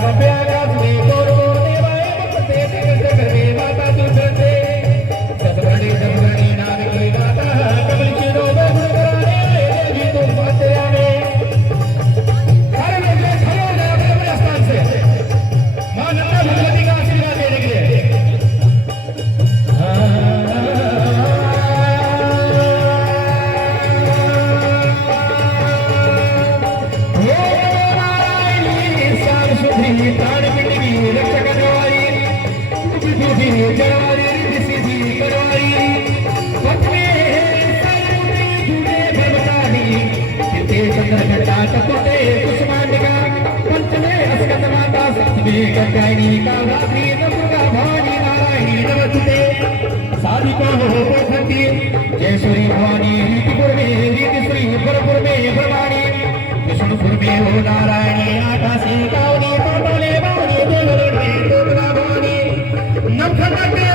नव्या आकाश में गोर गोर देवाए मुक्ते जगत करवे माता तू करते जगबड़ी नाम की माता कमल की रो में गुणगाने देवी तुम माते आवे सारे लोग खड़े हो जाए अपने अपने स्थान से मां नंदा भगवती का आशीर्वाद देने के लिए जयश्री भवानी रीतिपुर में रीतिश्री पुरपुर में भवानी विष्णुपुर में हो नारायणी आकाशी कावनी पाटोले बावनी देवरे में दुर्गा भवानी नवखंडते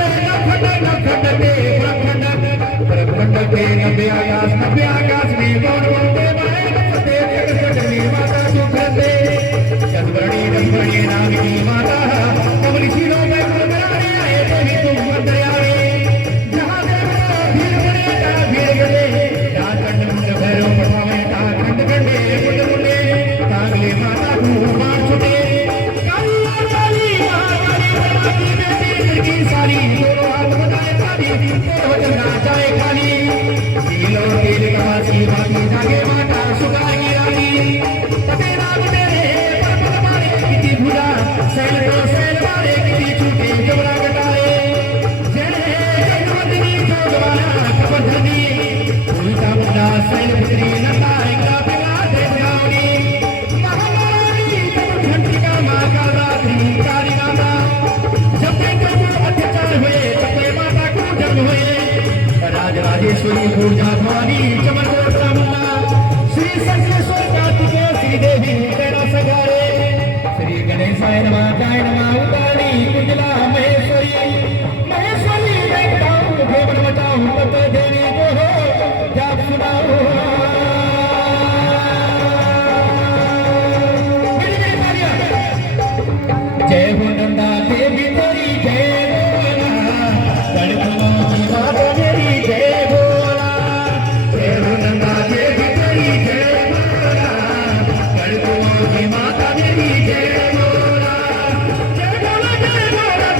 ब्रह्मखंडते नव्य आकाश में गौर वंदे माए सत्य जगत में माता सुखते जगबड़ी नाम की माता कमल शिरो में गुणगाने आए देवी तुम मंदयावे जहाँ देवता भीड़ बने ता भीड़ गले ता कंड मुंड भैरव पठावे ता खंड खंडे मुंड मुंडे तागले माता को मार छुटे काली काली महाकाली बनाती बेटी की सारी दोनों हाथ बनाए ताली तेरे वचन ना जाए खाली दिलो तेरे कमासी बाकी जागे माता सुगाएगी रानी तबे नाम तेरे पर मारे किती भुजा सैल तो सैल मारे किती छूटे जबरा कटाए जय जगवंतनी जोगवाना कपधनी उल्टा मुंडा सैल पुत्री नंदा एकला पिला देवरावनी महारानी जब घंटिका मां का रात्रि काली माता जब को अत्याचार हुए तब माता को जन्म हुए राजराजेश्वरी पूजा भवानी चमन कोटा मुंडा श्री संकेश्वर कार्तिकेय श्री देवी तेरा सगारे श्री गणेशाय नमः जय नमः उतारी कुंजला महेश्वरी महेश्वरी देखताऊं देवन बचाऊं तब देवी को हो जाप सुनाऊं जय हो नंदा देवी तेरी जय बोला गणपति की माता मेरी जय बोला जय हो नंदा देवी तेरी जय बोला गणपति की माता मेरी जय बोला जय बोला जय बोला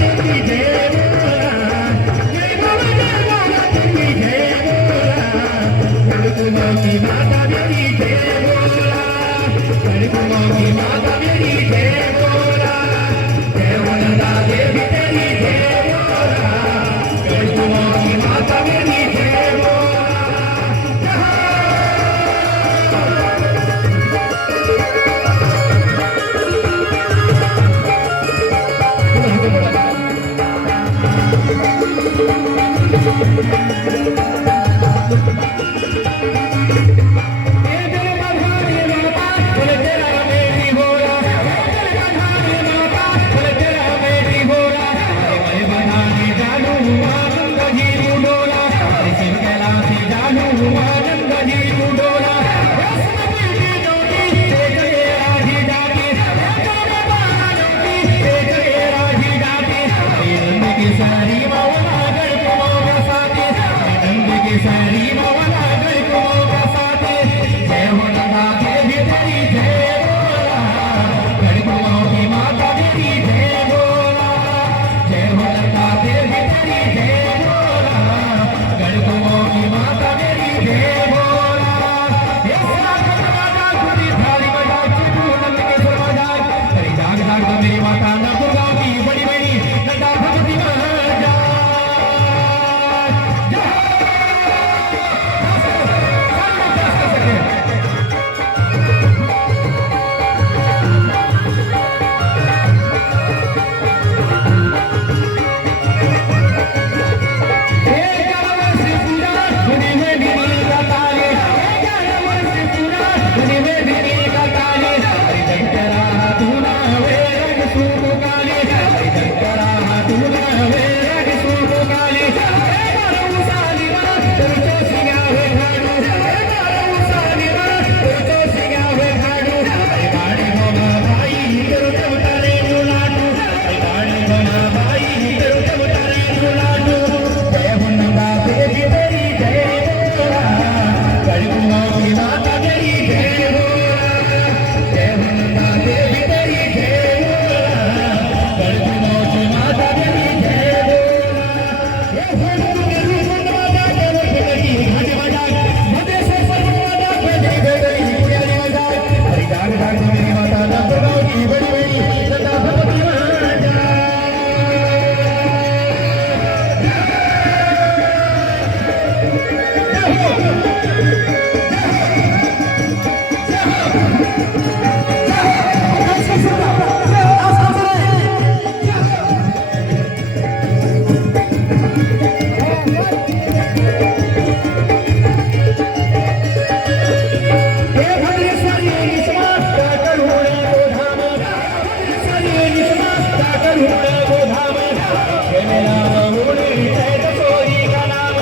रूप वो धाम है मेरा बबूड़ी तेज सोरी का नाम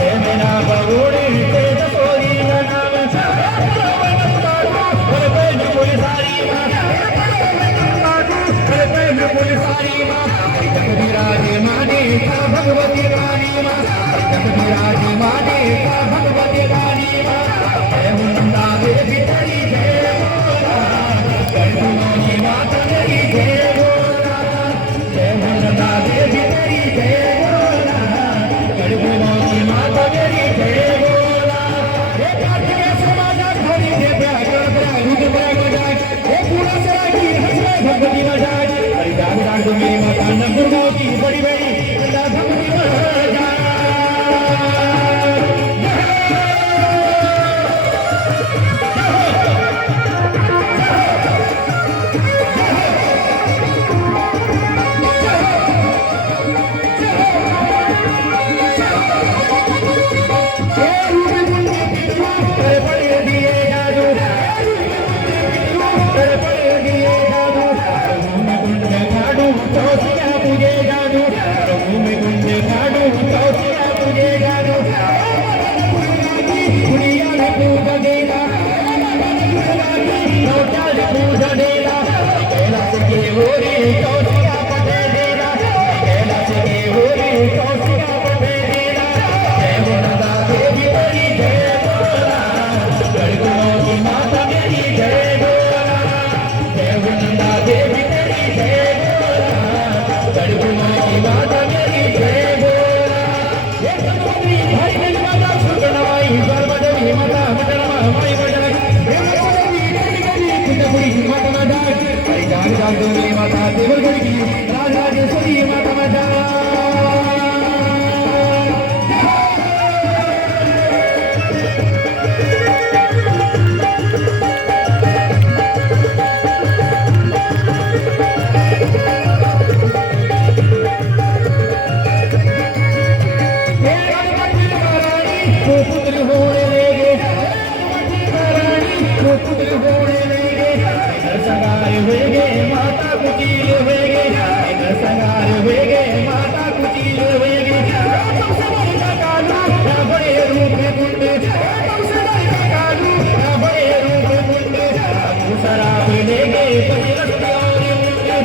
है मेरा बबूड़ी तेज सोरी का नाम विराजे माने का भगवती रानी माँ विराजे माने का भगवती रानी माँ जय नंदा देवी तेरी जय बोला कर्पूरी माता तेरी जय बोला जय नंदा देवी तेरी जय बोला कर्पूरी माता तेरी जय बोला हे कार्तिक समाजा धरी दे प्यार रुद बजाए हे पूरा सरा की हंसले भगवती बजाए हरि जाग जाग तो मेरी माता नंदुर्गा की बड़ी बड़ी भगवती बजाए माता देवगढ़ की राजराजेश्वरी माता माता पुत्र होने लगे पुत्र होने लगे सगाए हुए गए माता कुटील हुए गए सगाए हुए गए माता कुटील हुए गए बड़े रूप में मुंडे कालू बड़े रूप में मुंडे शराब ले गए पति और मुंडे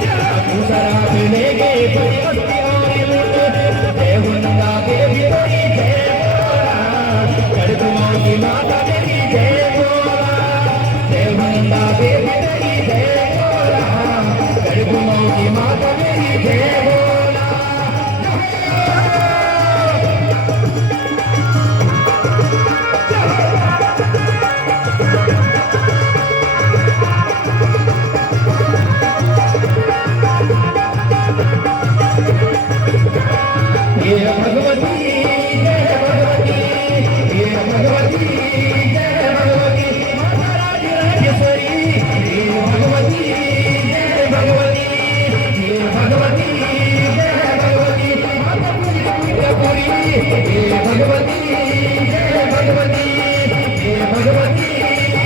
शराब ले गए पति और मुंडे देव नंदा देवी तेरी जय बोला की माता तेरी जय बोला देव नंदा देवी तेरी जय बोला की माता तेरी जय बोला ये भगवती जय भगवती ये भगवती जय भगवती माता राजराजेश्वरी ये भगवती जय भगवती ये भगवती जय भगवती माता पूरी ये भगवती जय भगवती ये भगवती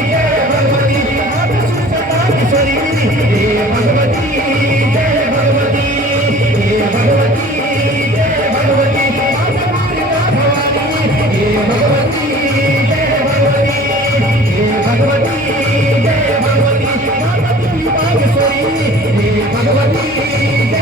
जय भगवती माता सुरसताश्वरी ये भगवती जय भगवती ये भगवती भगवती जय